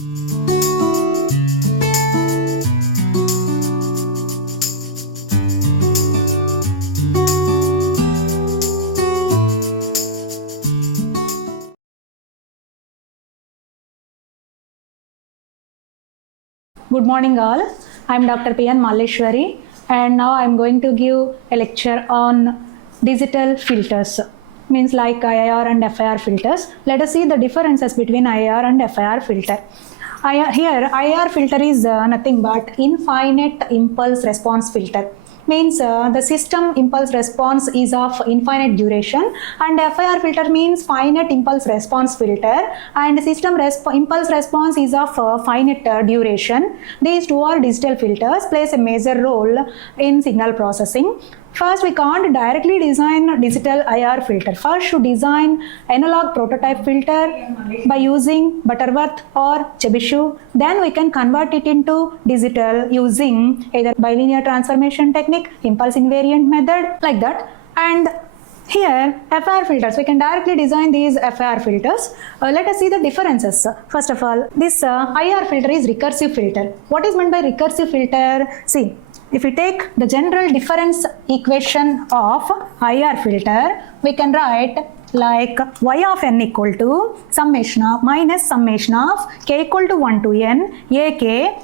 Good morning all, I am Dr. P.N. Malleshwari and now I am going to give a lecture on digital filters, means like IIR and FIR filters. Let us see the differences between IIR and FIR filter. Here IIR filter is nothing but infinite impulse response filter. Means the system impulse response is of infinite duration, and FIR filter means finite impulse response filter, and system impulse response is of finite duration. These two are digital filters, plays a major role in signal processing. First, we can't directly design digital IIR filter. First, should design analog prototype filter by using Butterworth or Chebyshev. Then we can convert it into digital using either bilinear transformation technique, impulse invariant method, like that. And here, FIR filters, we can directly design these FIR filters. Let us see the differences. First of all, this IIR filter is recursive filter. What is meant by recursive filter? See, if we take the general difference equation of IIR filter, we can write like y of n equal to summation of minus summation of k equal to 1 to n ak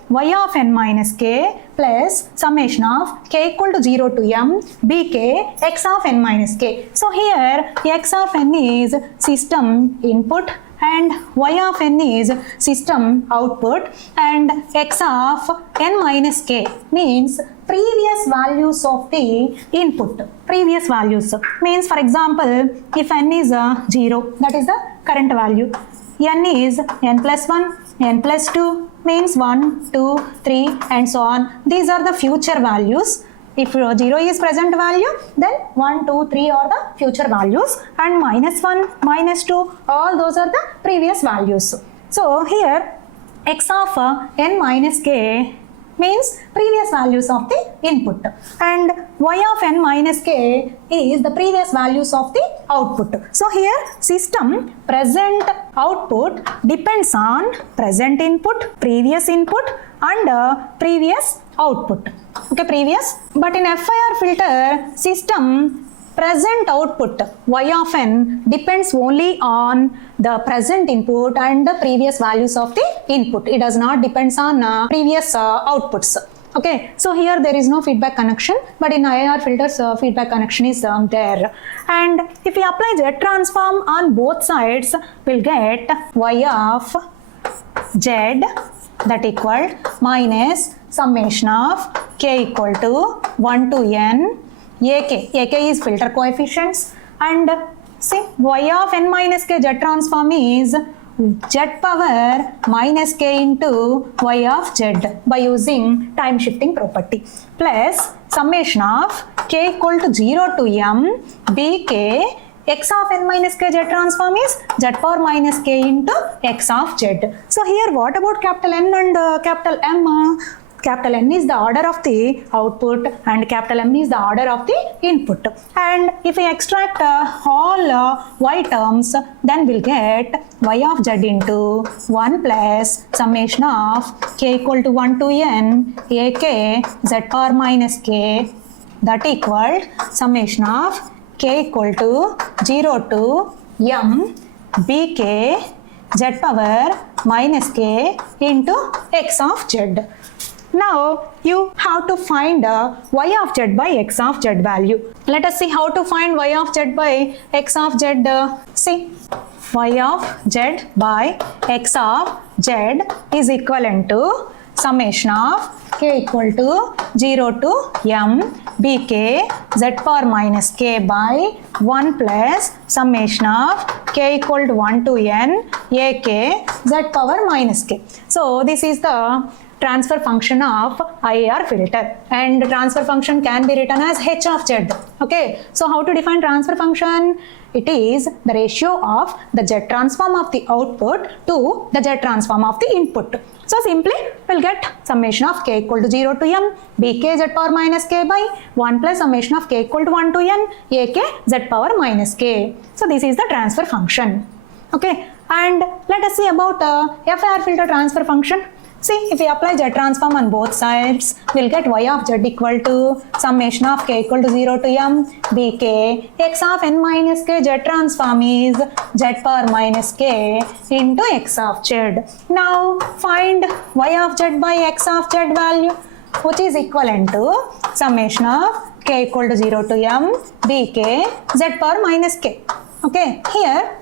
y of n minus k plus summation of k equal to 0 to m bk x of n minus k. So here x of n is system input and y of n is system output, and x of n minus k means previous values of the input. Previous values means, for example, if n is 0, that is the current value. N is n plus 1, n plus 2 means 1, 2, 3 and so on. These are the future values. If 0 is present value, then 1, 2, 3 are the future values, and minus 1, minus 2, all those are the previous values. So here x of n minus k means previous values of the input, and y of n minus k is the previous values of the output. So here system present output depends on present input, previous input and previous output. Okay, previous. But in FIR filter, system present output y of n depends only on the present input and the previous values of the input. It does not depends on previous outputs. Okay, so here there is no feedback connection, but in IIR filters feedback connection is there. And if we apply Z transform on both sides, we'll get y of z that equal minus summation of k equal to 1 to n ak is filter coefficients, and see y of n minus k z transform is z power minus k into y of z by using time shifting property, plus summation of k equal to 0 to m bk x of n minus k z transform is z power minus k into x of z. So here what about capital N and capital M? Capital N is the order of the output and capital M is the order of the input. And if we extract all y terms, then we'll get y of z into 1 plus summation of k equal to 1 to n ak z power minus k, that equal summation of k equal to 0 to m bk z power minus k into x of z. Now you have to find y of z by x of z value. Let us see how to find y of z by x of z. See, y of z by x of z is equivalent to summation of k equal to 0 to m bk z power minus k by 1 plus summation of k equal to 1 to n ak z power minus k. So this is the transfer function of IIR filter, and transfer function can be written as h of z. Okay, so how to define transfer function? It is the ratio of the z transform of the output to the z transform of the input. So simply we'll get summation of k equal to 0 to m bk z power minus k by 1 plus summation of k equal to 1 to n ak z power minus k. So this is the transfer function. Okay, And let us see about FIR filter transfer function. See, if we apply Z transform on both sides, we'll get y of z equal to summation of k equal to 0 to m bk x of n minus k. Z transform is z power minus k into x of z. Now find y of z by x of z value, which is equivalent to summation of k equal to 0 to m bk z power minus k. Okay, here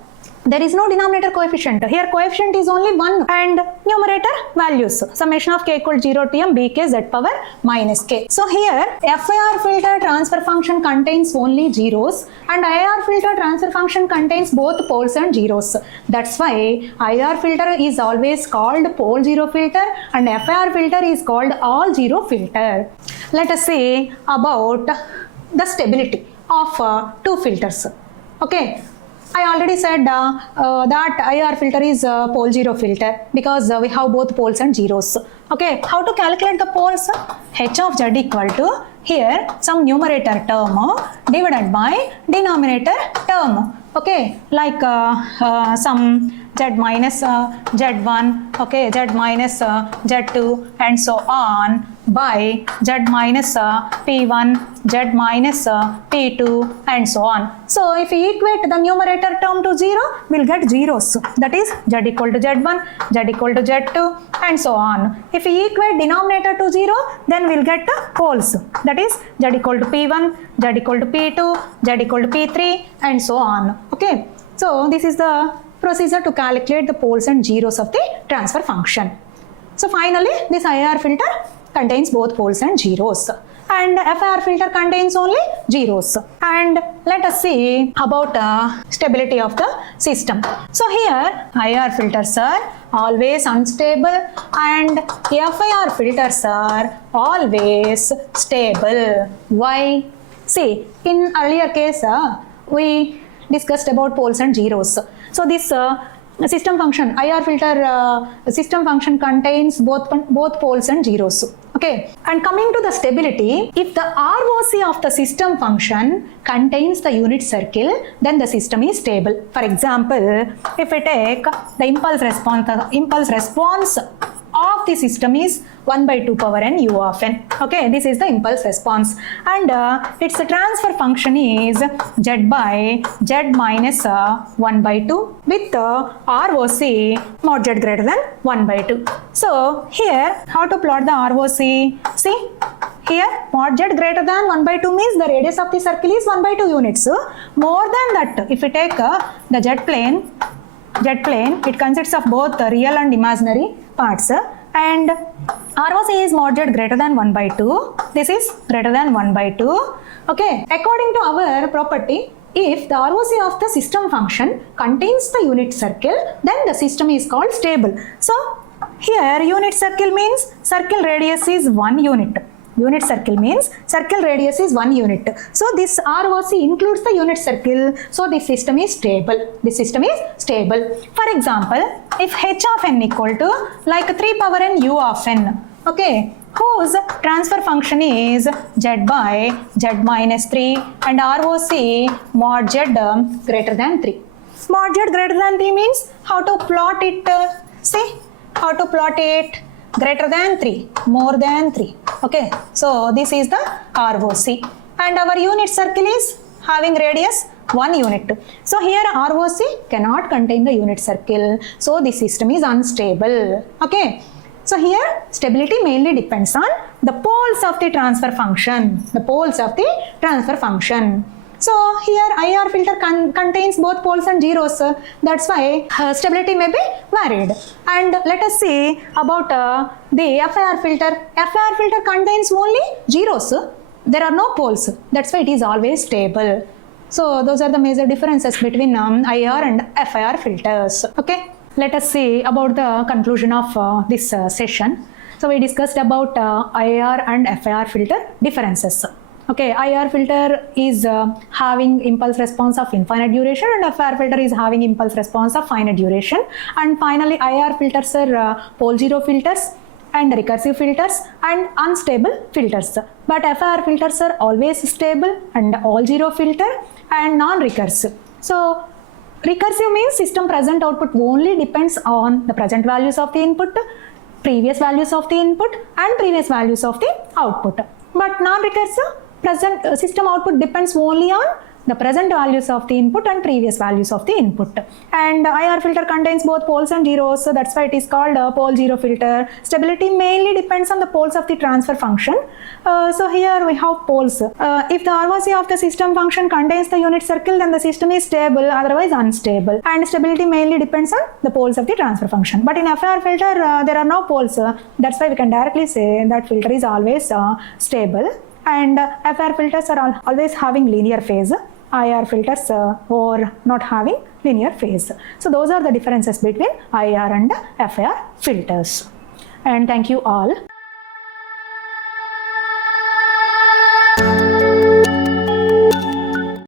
there is no denominator coefficient. Here coefficient is only 1 and numerator values. Summation of k equal to 0 to m bk z power minus k. So here FIR filter transfer function contains only zeros and IIR filter transfer function contains both poles and zeros. That's why IIR filter is always called pole zero filter and FIR filter is called all zero filter. Let us see about the stability of two filters. Okay. I already said that IIR filter is pole zero filter because we have both poles and zeros. Okay, how to calculate the poles? H of z equal to here some numerator term divided by denominator term. Okay, like some z minus z1, okay, z minus z2 and so on by z minus p1, z minus p2 and so on. So if we equate the numerator term to 0, we'll get zeros. That is z equal to z1, z equal to z2 and so on. If we equate denominator to 0, then we'll get poles. That is z equal to p1, z equal to p2, z equal to p3 and so on. Okay. So this is the procedure to calculate the poles and zeros of the transfer function. So finally this IIR filter contains both poles and zeros and FIR filter contains only zeros. And let us see about stability of the system. So here IIR filters are always unstable and FIR filters are always stable. Why? See, in earlier case we discussed about poles and zeros. So this system function, IIR filter system function contains both poles and zeros. Okay, and coming to the stability, if the ROC of the system function contains the unit circle, then the system is stable. For example, if we take the impulse response of the system is 1 by 2 power n u of n. Okay, this is the impulse response and its transfer function is z by z minus 1 by 2 with ROC mod z greater than 1 by 2. So here how to plot the ROC? See, here mod z greater than 1 by 2 means the radius of the circle is 1 by 2 units. More than that, if we take the z plane, it consists of both real and imaginary parts and ROC is mod z greater than 1 by 2. This is greater than 1 by 2. Okay, according to our property, if the ROC of the system function contains the unit circle, then the system is called stable. So here unit circle means circle radius is 1 unit. Unit circle means circle radius is 1 unit. So this ROC includes the unit circle. So this system is stable. This system is stable. For example, if h of n equal to like 3 power n u of n, okay, whose transfer function is z by z minus 3 and ROC mod z greater than 3. Mod z greater than 3 means how to plot it? See, how to plot it? Greater than 3, more than 3. Okay, so this is the ROC and our unit circle is having radius 1 unit. So here ROC cannot contain the unit circle. So this system is unstable. Okay, so here stability mainly depends on the poles of the transfer function. The poles of the transfer function. So here IIR filter contains both poles and zeros. That's why stability may be varied. And let us see about the FIR filter. FIR filter contains only zeros. There are no poles. That's why it is always stable. So those are the major differences between IIR and FIR filters. Okay. Let us see about the conclusion of this session. So we discussed about IIR and FIR filter differences. Okay, IIR filter is having impulse response of infinite duration and FIR filter is having impulse response of finite duration. And finally, IIR filters are pole zero filters and recursive filters and unstable filters. But FIR filters are always stable and all zero filter and non-recursive. So Recursive means system present output only depends on the present values of the input, previous values of the input and previous values of the output. But non-recursive, present system output depends only on the present values of the input and previous values of the input. And IIR filter contains both poles and zeros, so that's why it is called a pole zero filter. Stability mainly depends on the poles of the transfer function. So here we have poles. If the ROC of the system function contains the unit circle, then the system is stable, otherwise unstable. And stability mainly depends on the poles of the transfer function. But in FIR filter, there are no poles. That's why we can directly say that filter is always stable. And FIR filters are always having linear phase. IIR filters or not having linear phase. So those are the differences between IIR and FIR filters. And thank you all.